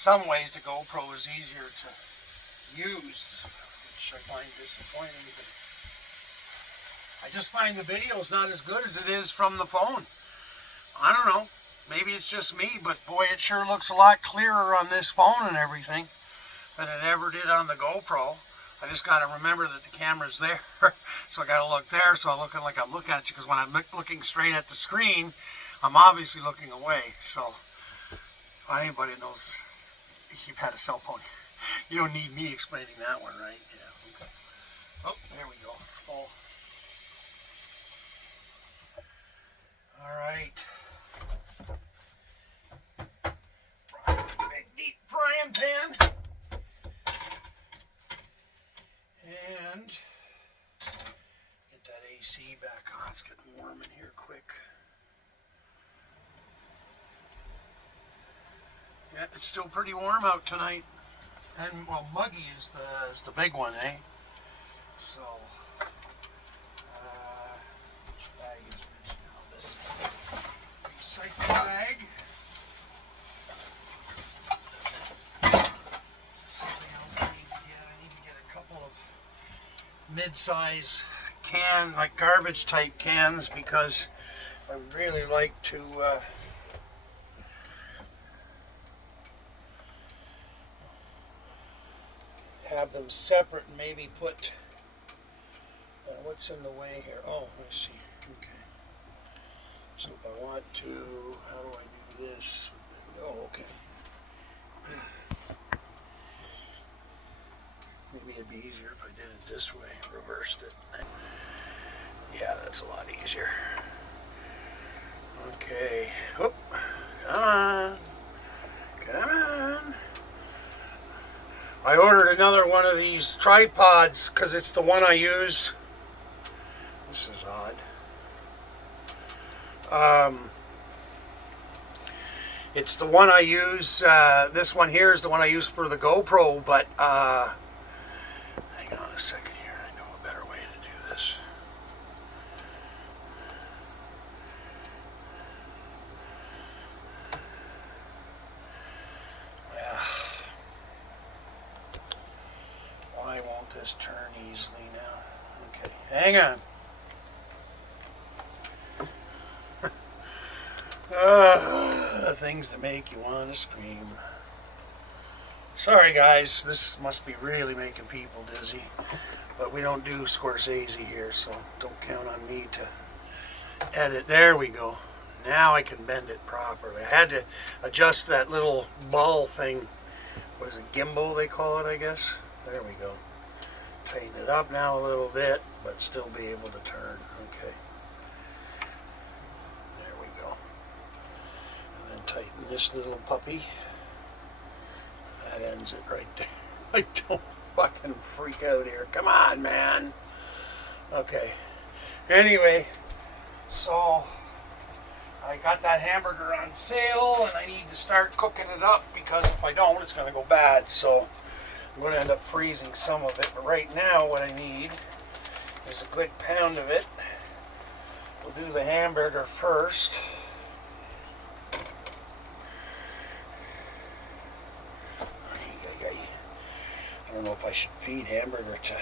some ways the GoPro is easier to use, which I find disappointing. But I just find the video's not as good as it is from the phone. I don't know. Maybe it's just me, but boy, it sure looks a lot clearer on this phone and everything than it ever did on the GoPro. I just got to remember that the camera's there, so I got to look there, so I look like I'm looking at you, because when I'm looking straight at the screen, I'm obviously looking away. So if anybody knows you've had a cell phone, you don't need me explaining that one, right? Yeah. Okay. Oh, there we go. Oh. All right. Big deep frying pan. And get that AC back on. It's getting warm in here quick. Yeah, it's still pretty warm out tonight. And, well, muggy is the big one, eh? So, which bag is which now? This recycle bag. Something else I need to get. I need to get a couple of mid-size can, like garbage type cans, because I really like to have them separate and maybe put what's in the way here. Oh, let's see. Okay. So if I want to, how do I do this? Oh, okay. Maybe it'd be easier if I did it this way, reversed it. Yeah, that's a lot easier. Okay. Oh, come on. Come on. I ordered another one of these tripods because it's the one I use. This is odd. It's the one I use. This one here is the one I use for the GoPro, but hang on a second here. I know a better way to do this. Why won't this turn easily now? Okay, hang on. Things that make you want to scream. Sorry guys, this must be really making people dizzy, but we don't do Scorsese here, so don't count on me to edit. There we go. Now I can bend it properly. I had to adjust that little ball thing. What is it, gimbal they call it, I guess? There we go. Tighten it up now a little bit, but still be able to turn. Okay. There we go. And then tighten this little puppy. That ends it right there. I don't fucking freak out here. Come on, man. Okay. Anyway, so I got that hamburger on sale, and I need to start cooking it up, because if I don't, it's going to go bad. So I'm going to end up freezing some of it. But right now, what I need is a good pound of it. We'll do the hamburger first. I don't know if I should feed hamburger to... Is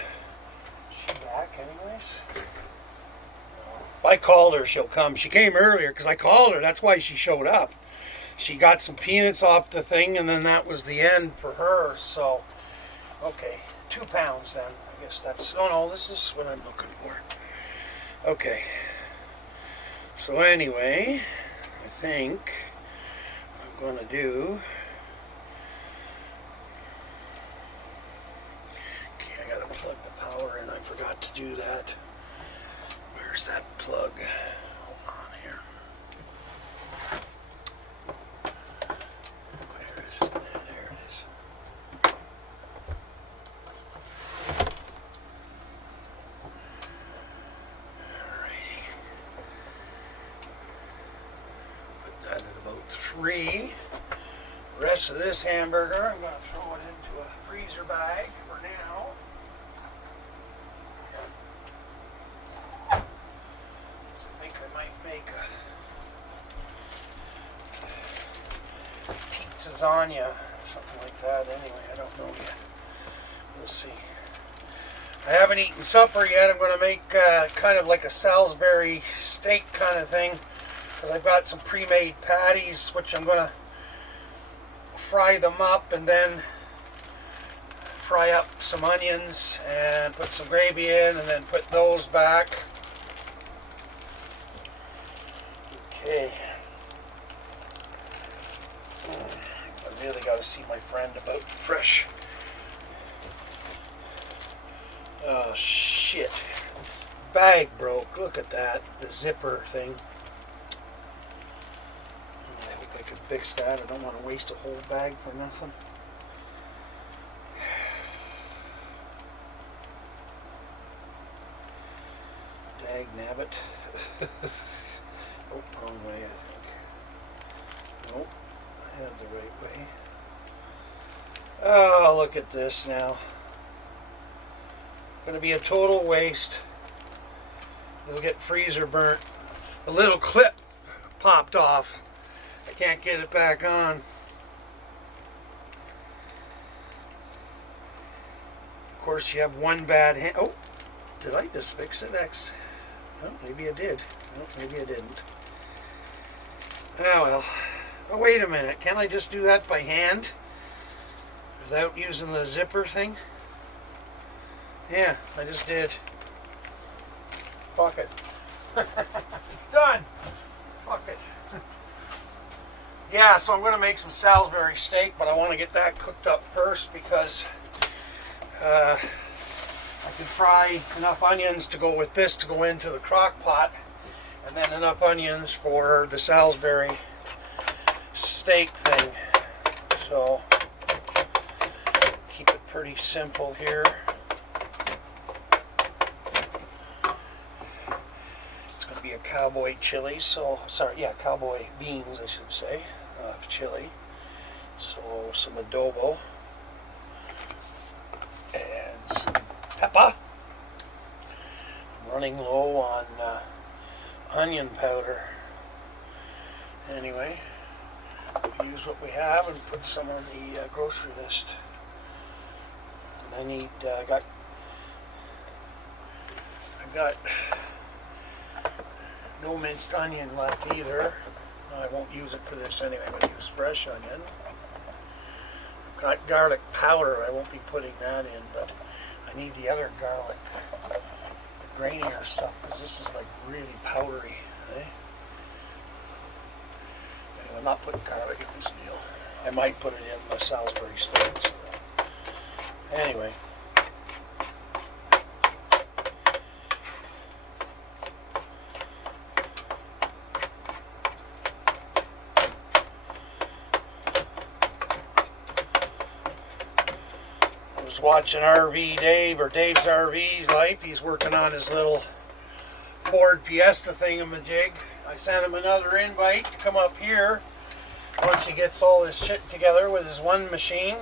she back anyways? If I called her, she'll come. She came earlier because I called her. That's why she showed up. She got some peanuts off the thing, and then that was the end for her. So, okay, 2 pounds then. I guess that's... Oh no, this is what I'm looking for. Okay. So anyway, I think what I'm going to do... Plug the power in. I forgot to do that. Where's that plug? Hold on here. Where is it? There it is. Alrighty. Put that at about 3. The rest of this hamburger, I'm going to throw it into a freezer bag for now. Make a lasagna something like that anyway. I don't know yet. We'll see. I haven't eaten supper yet. I'm going to make kind of like a Salisbury steak kind of thing, because I've got some pre-made patties, which I'm going to fry them up and then fry up some onions and put some gravy in and then put those back. Okay. I really got to see my friend about fresh. Oh shit. Bag broke. Look at that. The zipper thing. I hope I can fix that. I don't want to waste a whole bag for nothing. Dag nabbit. Oh, wrong way, I think. Nope. I had the right way. Oh, look at this now. Going to be a total waste. It'll get freezer burnt. A little clip popped off. I can't get it back on. Of course, you have one bad hand. Oh, did I just fix it? Oh, maybe I did. Oh, maybe I didn't. Oh well. Oh, wait a minute. Can't I just do that by hand without using the zipper thing? Yeah, I just did. Fuck it. Done. Fuck it. Yeah, so I'm going to make some Salisbury steak, but I want to get that cooked up first because I can fry enough onions to go with this to go into the crock pot, and then enough onions for the Salisbury steak thing. So keep it pretty simple here. It's going to be a Cowboy chili, so Cowboy beans I should say, chili. So some adobo and some pepper. I'm running low on onion powder. Anyway, we use what we have and put some on the grocery list. And I need, I got no minced onion left either. No, I won't use it for this anyway. I'm going to use fresh onion. I've got garlic powder. I won't be putting that in, but I need the other garlic, grainier stuff, because this is like really powdery. Eh? Anyway, I'm not putting garlic in this meal. I might put it in the Salisbury steaks. Anyway. Watching RV Dave, or Dave's RV's life. He's working on his little Ford Fiesta thingamajig. I sent him another invite to come up here once he gets all his shit together with his one machine,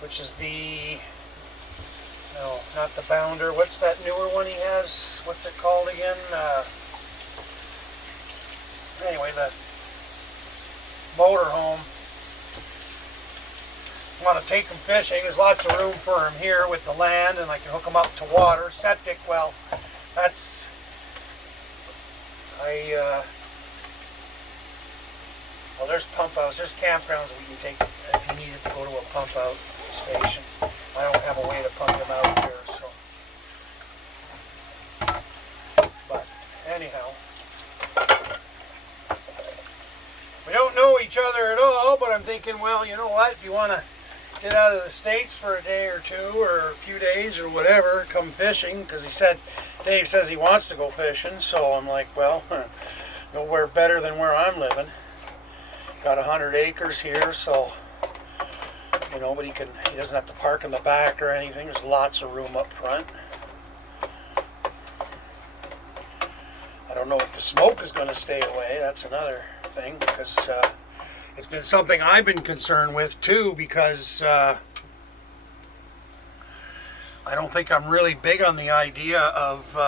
which is the, no, not the Bounder. What's that newer one he has? What's it called again? Anyway, the motorhome. Want to take him fishing. There's lots of room for him here with the land, and I can hook him up to water. Septic, well, that's, well, there's pump outs, there's campgrounds we can take if you needed to go to a pump out station. I don't have a way to pump him out here, so. But anyhow, we don't know each other at all, but I'm thinking, well, you know what, if you want to get out of the States for a day or two or a few days or whatever, come fishing, because Dave says he wants to go fishing, so I'm like, well, nowhere better than where I'm living. Got 100 acres here, so, you know, but he doesn't have to park in the back or anything. There's lots of room up front. I don't know if the smoke is going to stay away. That's another thing, because it's been something I've been concerned with too, because I don't think I'm really big on the idea of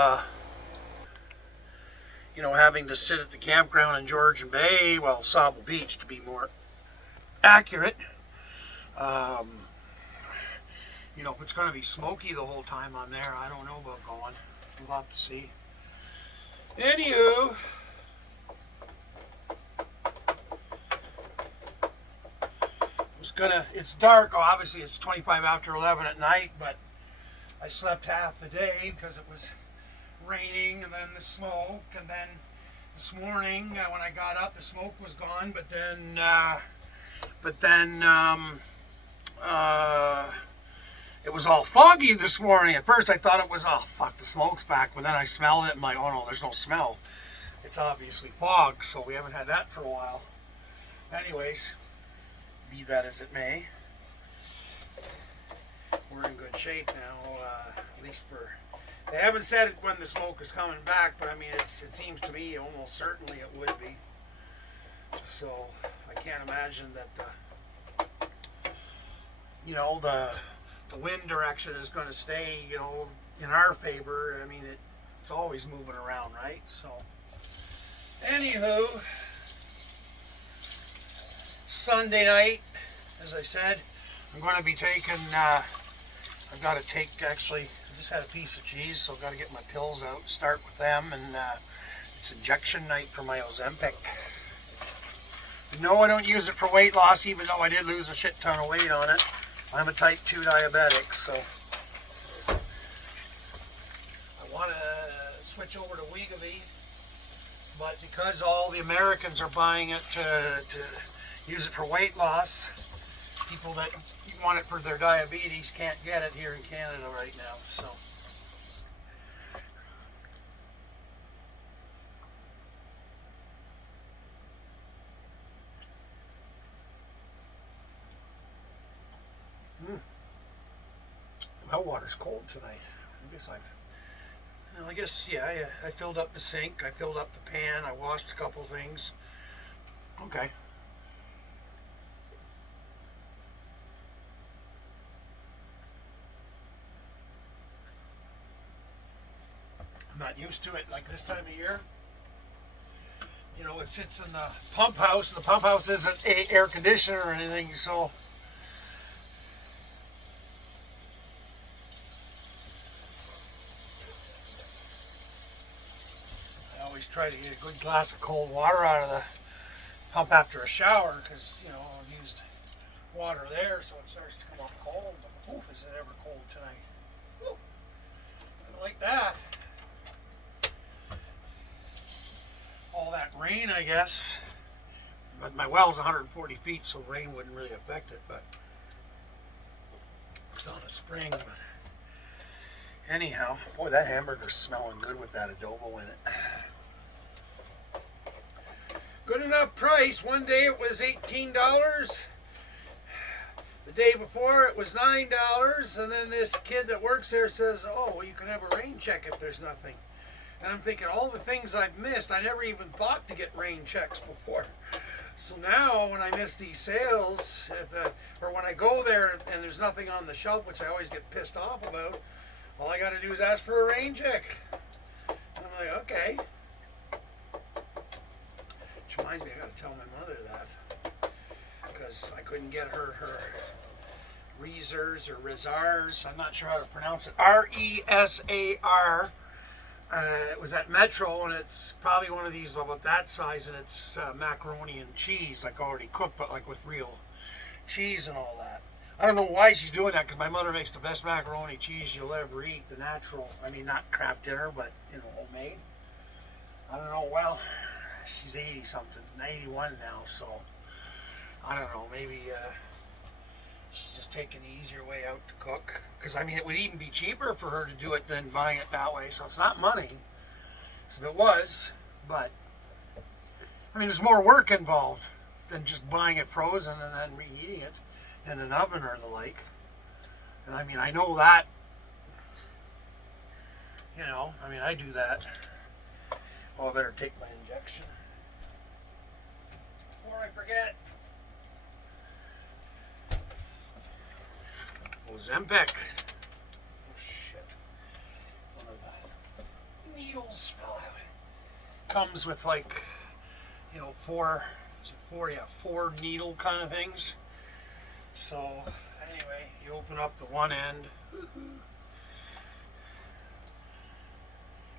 you know, having to sit at the campground in Georgian Bay, well, Sable Beach to be more accurate. You know, if it's going to be smoky the whole time on there, I don't know about going. We'll have to see. Anywho, it's dark. Oh, obviously it's 25 after 11 at night, but I slept half the day because it was raining and then the smoke, and then this morning when I got up the smoke was gone, but then it was all foggy this morning. At first I thought it was, oh fuck, the smoke's back, but then I smelled it and I'm like, oh no, there's no smell. It's obviously fog, so we haven't had that for a while. Anyways, be that as it may, we're in good shape now, at least for, they haven't said when the smoke is coming back, but I mean, it seems to me almost certainly it would be. So I can't imagine that the wind direction is going to stay, you know, in our favor. I mean, it's always moving around, right? So, anywho, Sunday night, as I said, I'm going to be taking, I've got to take, actually, I just had a piece of cheese, so I've got to get my pills out, start with them, and it's injection night for my Ozempic. No, I don't use it for weight loss, even though I did lose a shit ton of weight on it. I'm a type 2 diabetic, so I want to switch over to Wegovy, but because all the Americans are buying it to use it for weight loss, people that want it for their diabetes can't get it here in Canada right now, so. Well, water's cold tonight. I guess, yeah, I filled up the sink, I filled up the pan, I washed a couple things. Okay. I'm not used to it like this time of year. You know, it sits in the pump house. The pump house isn't air conditioner or anything, so I always try to get a good glass of cold water out of the pump after a shower, because, you know, I've used water there, so it starts to come up cold. But oof, is it ever cold tonight? Ooh, I don't like that. All that rain, I guess. But my well's 140 feet, so rain wouldn't really affect it, but it's on a spring. But anyhow, boy, that hamburger's smelling good with that adobo in it. Good enough price. One day it was $18. The day before it was $9, and then this kid that works there says, oh, well, you can have a rain check if there's nothing. And I'm thinking, all the things I've missed, I never even thought to get rain checks before. So now, when I miss these sales, or when I go there and there's nothing on the shelf, which I always get pissed off about, all I got to do is ask for a rain check. I'm like, okay. Which reminds me, I got to tell my mother that, because I couldn't get her Resars or Resars. I'm not sure how to pronounce it. R-E-S-A-R. It was at Metro, and it's probably one of these about that size, and it's macaroni and cheese, like already cooked, but like with real cheese and all that. I don't know why she's doing that, because my mother makes the best macaroni cheese you'll ever eat, the natural. I mean, not craft dinner, but, you know, homemade. I don't know, well, she's 80 something, 81 now, so I don't know, maybe she's just taking the easier way out to cook. Because, I mean, it would even be cheaper for her to do it than buying it that way. So it's not money. So it was, but, I mean, there's more work involved than just buying it frozen and then reheating it in an oven or the like. And, I mean, I know that, you know, I mean, I do that. Oh, I better take my injection before I forget. Ozempic. Oh shit. One of the needles fell out. Comes with, like, you know, 4 is it 4? Yeah, 4 needle kind of things. So anyway, you open up the one end.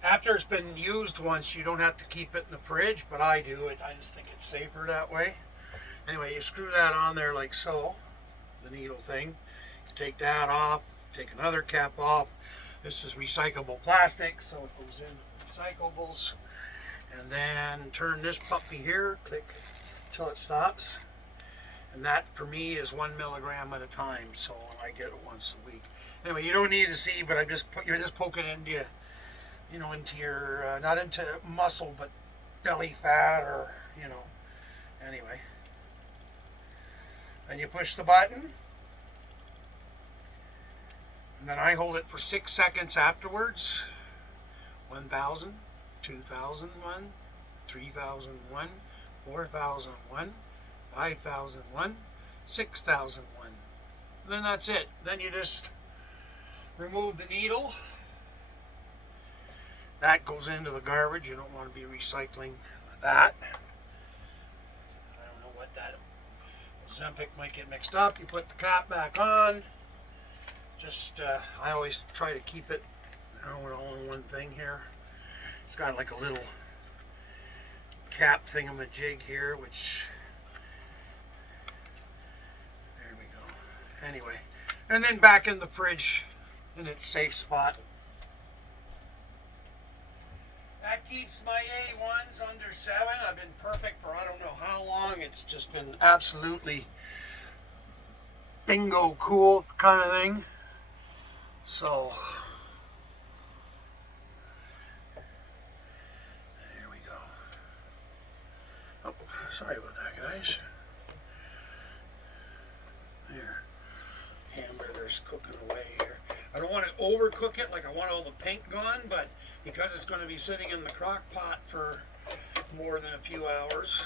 After it's been used once, you don't have to keep it in the fridge, but I do. I just think it's safer that way. Anyway, you screw that on there like so, the needle thing. You take that off, take another cap off. This is recyclable plastic, so it goes into recyclables. And then turn this puppy here, click till it stops. And that for me is 1 milligram at a time, so I get it once a week. Anyway, you don't need to see, but you're just poking into into your, not into muscle, but belly fat, or, anyway. And you push the button, and then I hold it for 6 seconds afterwards. 1,000, 2,001, 3,001, 4,001, 5,001, 6,001. Then that's it. Then you just remove the needle. That goes into the garbage. You don't want to be recycling that. I don't know what that Ozempic might get mixed up. You put the cap back on. Just, I always try to keep it, all in one thing here. It's got like a little cap thingamajig here, which, there we go. Anyway, and then back in the fridge in its safe spot. That keeps my A1s under 7. I've been perfect for I don't know how long. It's just been absolutely bingo cool kind of thing. So, there we go. Oh, sorry about that, guys. There. Hamburger's cooking away here. I don't want to overcook it, like I want all the paint gone, but because it's going to be sitting in the crock pot for more than a few hours,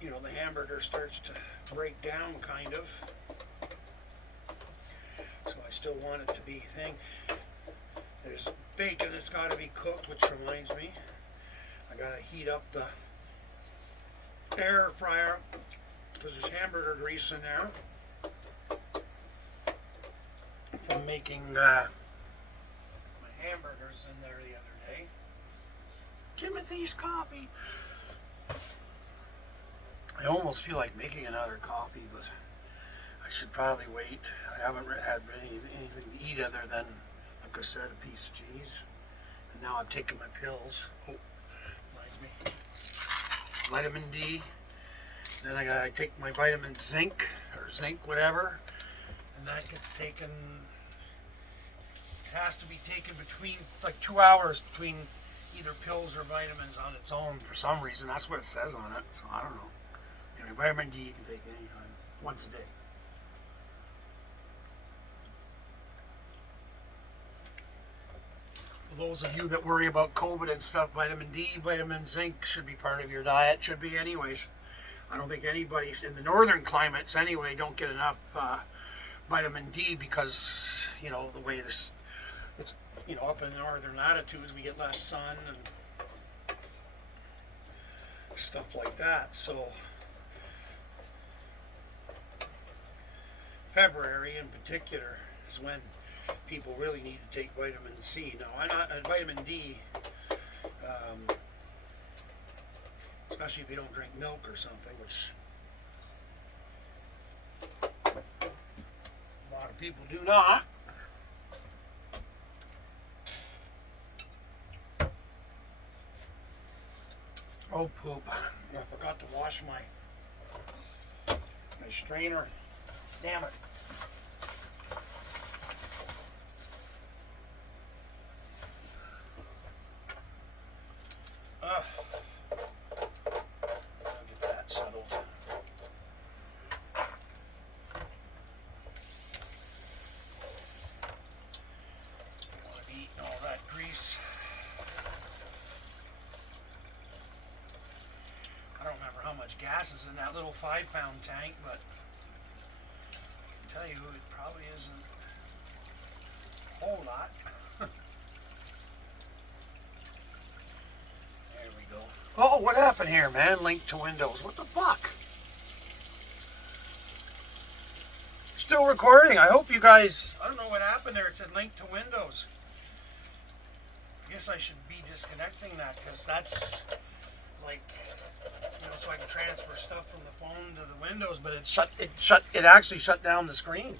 the hamburger starts to break down kind of. So I still want it to be thing. There's bacon that's got to be cooked, which reminds me, I got to heat up the air fryer because there's hamburger grease in there from making my hamburgers in there the other day. Timothy's coffee. I almost feel like making another coffee, but I should probably wait. I haven't had anything to eat other than, like I said, a piece of cheese. And now I'm taking my pills. Oh, reminds me. Vitamin D. Then I gotta take my vitamin zinc, or zinc, whatever. And that gets taken, it has to be taken between, like 2 hours between either pills or vitamins on its own for some reason. That's what it says on it, so I don't know. Anyway, vitamin D you can take anytime, once a day. For those of you that worry about COVID and stuff, vitamin D, vitamin zinc should be part of your diet. Should be anyways. I don't think anybody in the northern climates anyway don't get enough vitamin D because, the way this, it's, up in the northern latitudes we get less sun and stuff like that. So February in particular is when people really need to take vitamin C. Now, vitamin D, especially if you don't drink milk or something, which a lot of people do not. Oh, poop. I forgot to wash my strainer. Damn it. I'll get that settled. Don't want to be eating all that grease. I don't remember how much gas is in that little 5-pound tank, but I can tell you it probably isn't a whole lot. There we go. Oh, what happened here, man? Link to Windows. What the fuck? Still recording. I hope you guys... I don't know what happened there. It said link to Windows. I guess I should be disconnecting that because that's like, you know, so I can transfer stuff from the phone to the Windows, but it actually shut down the screen,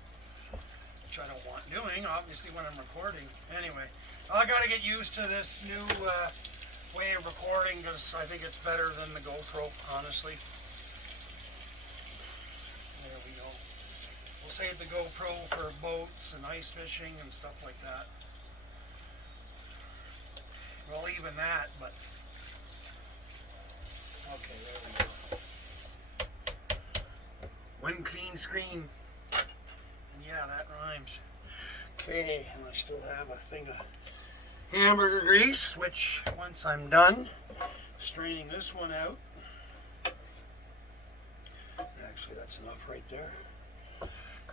which I don't want doing, obviously, when I'm recording. Anyway, I got to get used to this new way of recording because I think it's better than the GoPro, honestly. There we go. We'll save the GoPro for boats and ice fishing and stuff like that. Well, even that, but okay, there we go. One clean screen. And yeah, that rhymes. Okay, and I still have a thing of hamburger grease, which once I'm done straining this one out, actually that's enough right there.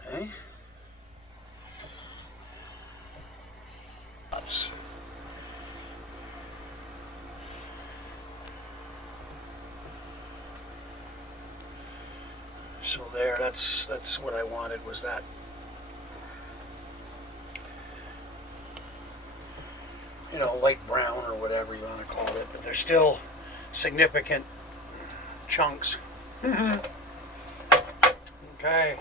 Okay. That's so there, that's what I wanted, was that. You know, light brown or whatever you want to call it, but they're still significant chunks. Okay.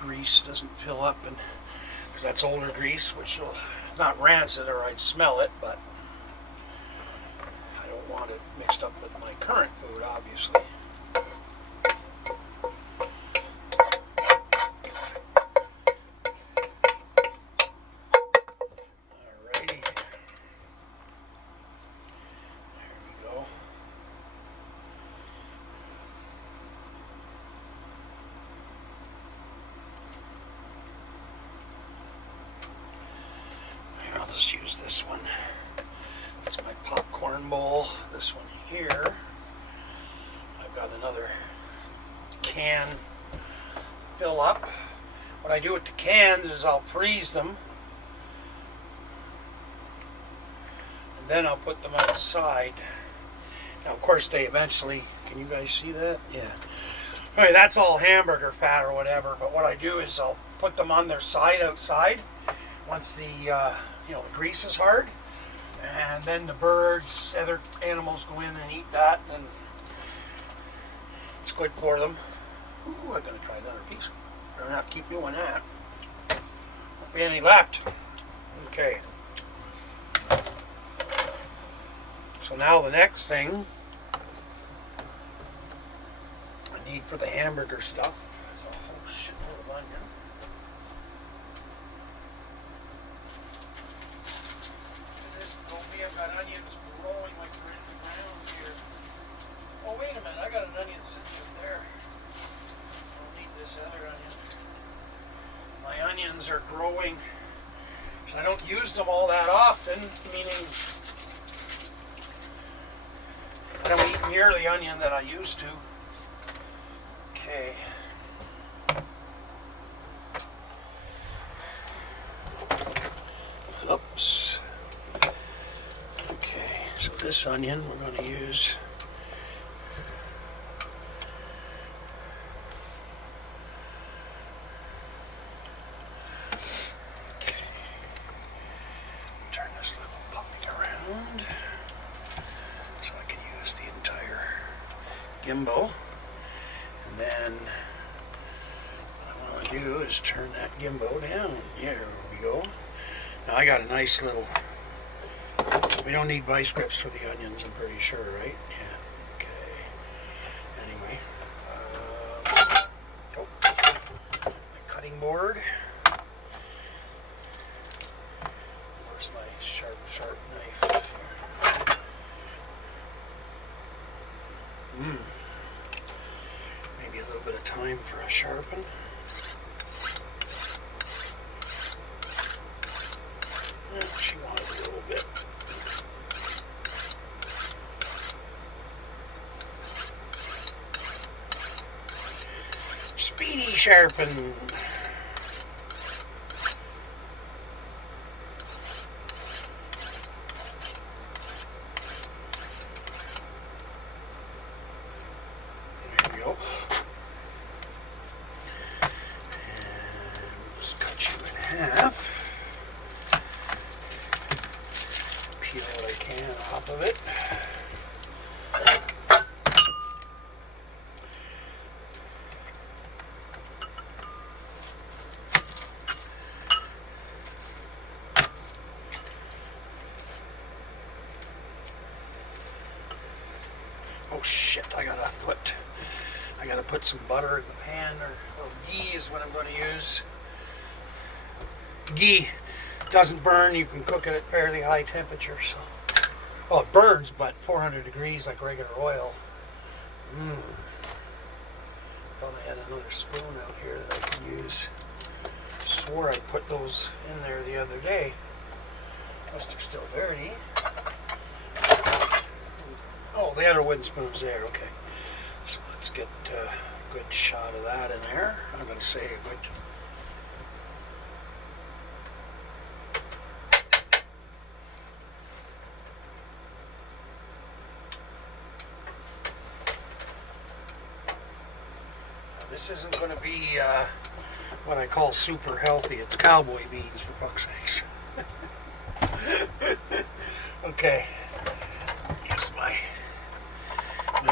Grease doesn't fill up, and because that's older grease, which will not rancid or I'd smell it, but I don't want it mixed up with my current food, obviously. Alrighty, there we go. I'll just use this one. It's my popcorn bowl. This one here. I've got another can fill up. What I do with the cans is I'll freeze them. And then I'll put them outside. Now, of course, they eventually... Can you guys see that? Yeah. Alright, that's all hamburger fat or whatever. But what I do is I'll put them on their side outside. Once the you know, the grease is hard, and then the birds, other animals go in and eat that, and it's good for them. Ooh, I'm gonna try another piece. I don't have to keep doing that. Won't be any left. Okay. So now the next thing I need for the hamburger stuff is a whole shitload of onion. I've got onions growing like they're in the ground here. Oh, wait a minute. I got an onion sitting up there. I don't need this other onion. My onions are growing. I don't use them all that often, meaning I don't eat near the onion that I used to. Okay. Oops. So this onion we're going to use. Okay. Turn this little puppy around so I can use the entire gimbal. And then what I want to do is turn that gimbal down. There we go. Now I got a nice little... We don't need vice grips for the onions, I'm pretty sure, right? Yeah. Okay. Anyway. My cutting board. Where's my sharp knife? Maybe a little bit of time for a sharpen. She wanted a little bit. sharpened. There we go. And just cut you in half. Peel what I can off of it. Oh shit, I gotta put some butter in the pan, or ghee is what I'm going to use. Ghee doesn't burn, you can cook it at fairly high temperature, so. Well, it burns, but 400 degrees like regular oil. Thought I had another spoon out here that I could use. Swore I put those in there the other day. Unless they're still dirty. Oh, the other wooden spoon's there, okay. So let's get a good shot of that in there. I'm going to say a good... This isn't going to be what I call super healthy. It's cowboy beans, for fuck's sakes. Okay. Use my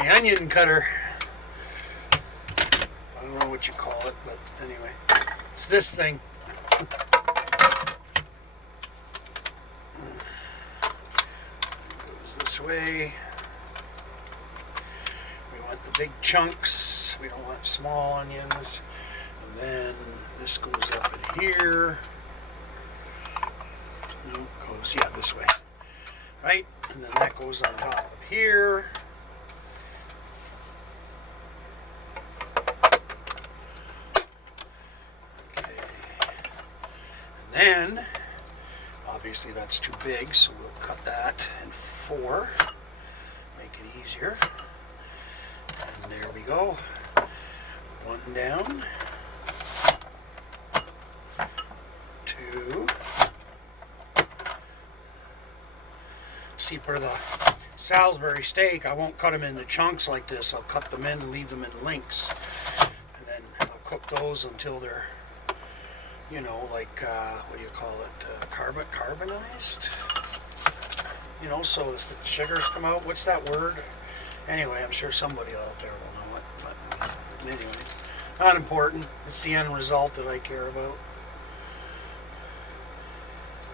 onion cutter. I don't know what you call it, but anyway. It's this thing. Goes this way. We want the big chunks. We don't want small onions. And then this goes up in here. No, it goes, yeah, this way. Right? And then that goes on top of here. Okay. And then, obviously that's too big, so we'll cut that in 4. Make it easier. And there we go. 1 down. 2. See, for the Salisbury steak, I won't cut them into chunks like this. I'll cut them in and leave them in links. And then I'll cook those until they're, you know, like, what do you call it, carbonized? You know, so the sugars come out. What's that word? Anyway, I'm sure somebody out there will know it. But anyway, not important. It's the end result that I care about.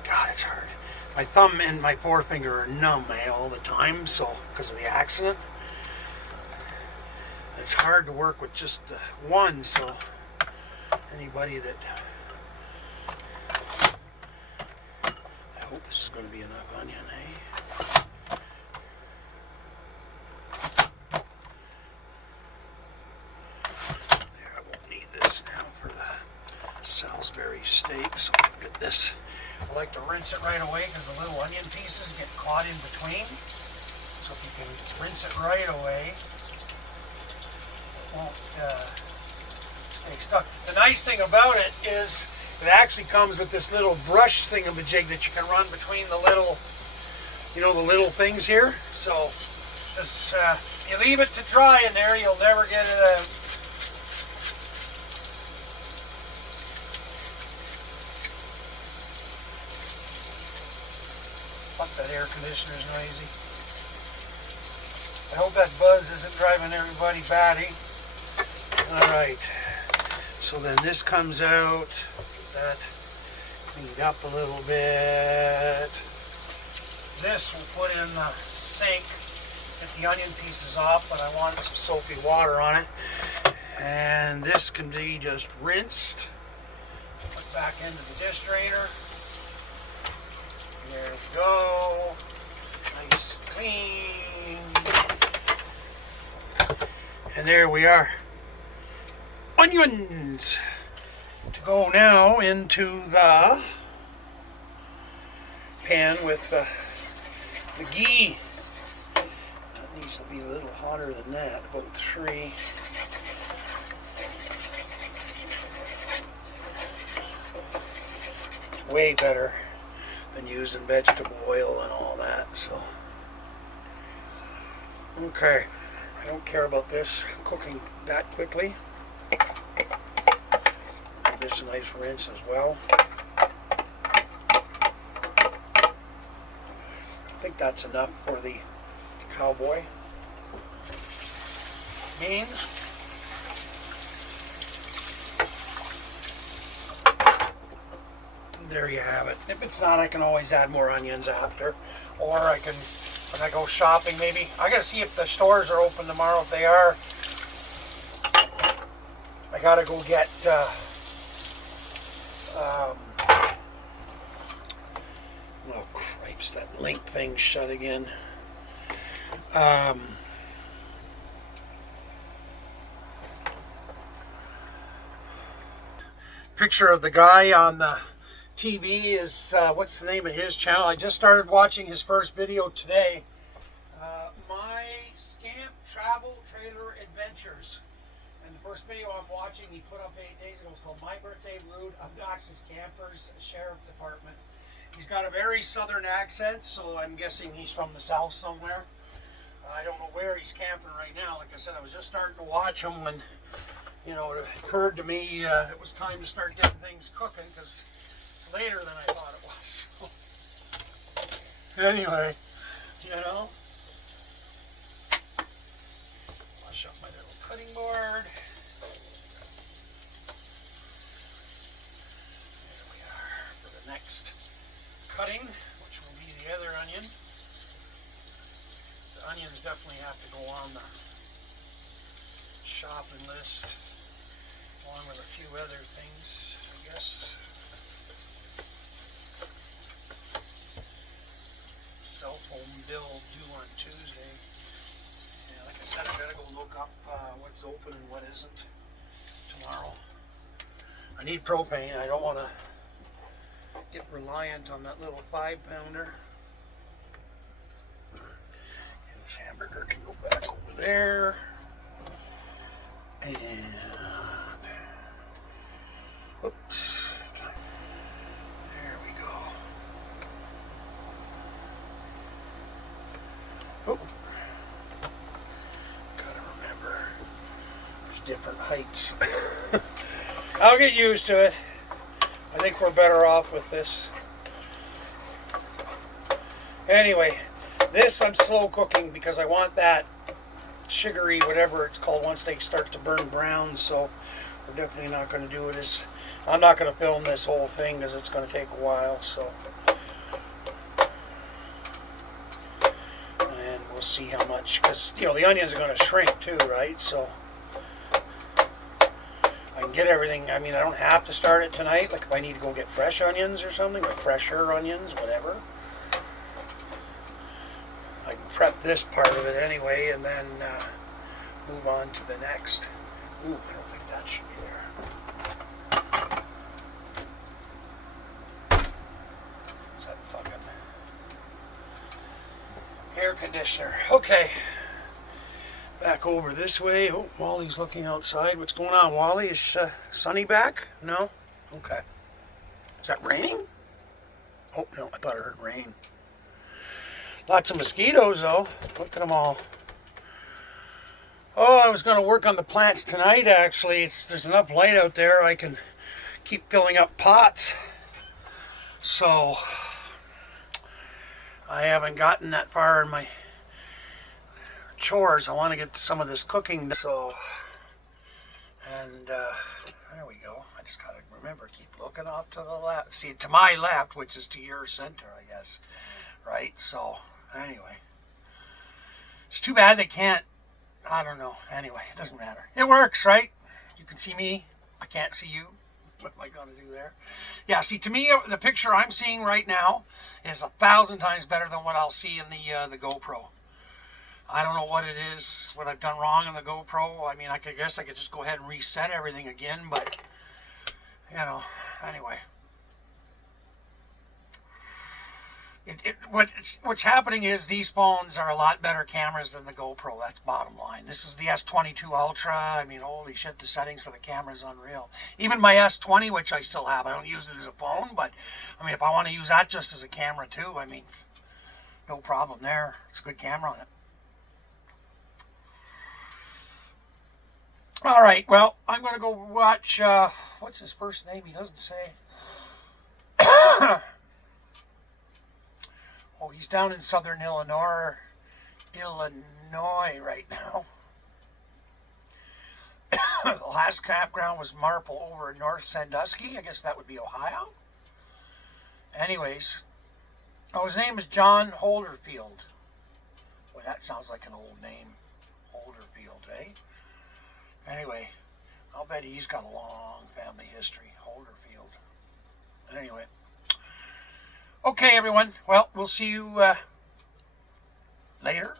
God, it's hard. My thumb and my forefinger are numb all the time, so because of the accident. It's hard to work with just one, so anybody that... I hope this is going to be enough onion, eh? There, I won't need this now for the Salisbury steak, so I'll get this. I like to rinse it right away because the little onion pieces get caught in between. So if you can rinse it right away, it won't stay stuck. The nice thing about it is it actually comes with this little brush thingamajig that you can run between the little, you know, the little things here. So this, you leave it to dry in there, you'll never get it out. Fuck, that air conditioner's noisy. I hope that buzz isn't driving everybody batty. Alright, so then this comes out, get that cleaned up a little bit. This we'll put in the sink, get the onion pieces off, but I wanted some soapy water on it. And this can be just rinsed, put back into the dish drainer. There we go, nice and clean. And there we are. Onions to go now into the pan with the ghee. That needs to be a little hotter than that, about 3. way better than using vegetable oil and all that. So, okay, I don't care about this cooking that quickly. Give this a nice rinse as well. I think that's enough for the Cowboy beans. There you have it. If it's not, I can always add more onions after. Or I can, when I go shopping, maybe. I gotta see if the stores are open tomorrow. If they are, I gotta go get oh cripes, that link thing shut again. Picture of the guy on the TV is, what's the name of his channel? I just started watching his first video today. My Scamp Travel Trailer Adventures. And the first video I'm watching, he put up 8 days ago. It's called My Birthday Rude Obnoxious Campers Sheriff Department. He's got a very southern accent, so I'm guessing he's from the south somewhere. I don't know where he's camping right now. Like I said, I was just starting to watch him when, you know, it occurred to me it was time to start getting things cooking, because it's later than I thought it was. So, anyway, you know, wash up my little cutting board. There we are for the next cutting, which will be the other onion. The onions definitely have to go on the shopping list, along with a few other things, I guess. Cell phone bill due on Tuesday. Yeah, like I said, I gotta go look up what's open and what isn't tomorrow. I need propane. I don't want to get reliant on that little 5-pounder. This hamburger can go back over there. And oops, there we go. Oh, gotta remember, there's different heights. I'll get used to it. I think we're better off with this. Anyway, this I'm slow cooking because I want that sugary, whatever it's called, once they start to burn brown. So we're definitely not going to do it as, I'm not going to film this whole thing because it's going to take a while. So, and we'll see how much, because you know the onions are going to shrink too, right? So I can get everything. I mean, I don't have to start it tonight. Like if I need to go get fresh onions or something, or fresher onions, whatever, I can prep this part of it anyway, and then move on to the next. Ooh, I don't think that should be there. Is that fucking air conditioner? Okay. Back over this way. Oh, Wally's looking outside. What's going on, Wally? Is Sunny back? No? Okay. Is that raining? Oh, no, I thought I heard rain. Lots of mosquitoes, though. Look at them all. Oh, I was going to work on the plants tonight, actually. There's enough light out there. I can keep filling up pots. So, I haven't gotten that far in my chores. I want to get some of this cooking done. So, and there we go. I just got to remember, keep looking off to the left. See, to my left, which is to your center, I guess. Right? So, anyway. It's too bad they can't, I don't know. Anyway, it doesn't matter. It works, right? You can see me. I can't see you. What am I going to do there? Yeah, see, to me, the picture I'm seeing right now is 1,000 times better than what I'll see in the GoPro. I don't know what it is, what I've done wrong in the GoPro. I mean, I guess I could just go ahead and reset everything again, but, you know, anyway. What's happening is these phones are a lot better cameras than the GoPro. That's bottom line. This is the S22 Ultra. I mean, holy shit, the settings for the camera is unreal. Even my S20, which I still have, I don't use it as a phone, but I mean, if I want to use that just as a camera too, I mean, no problem there. It's a good camera on it. All right, well, I'm going to go watch, what's his first name? He doesn't say. Oh, he's down in southern Illinois right now. The last campground was Marple over in North Sandusky. I guess that would be Ohio. Anyways, oh, his name is John Holderfield. Boy, that sounds like an old name. Holderfield, eh? Anyway, I'll bet he's got a long family history. Holderfield. Anyway. Okay, everyone. Well, we'll see you later.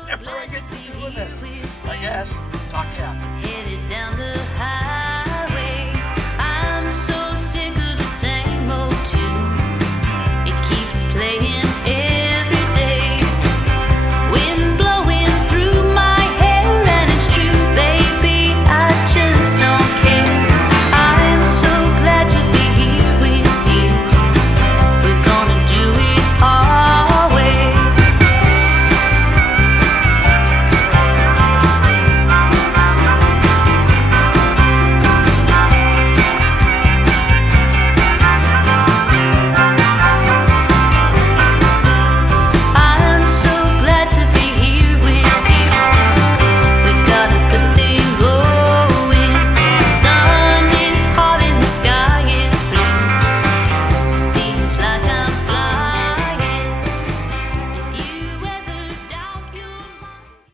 Whenever I get to doing this, I guess. Talk to ya.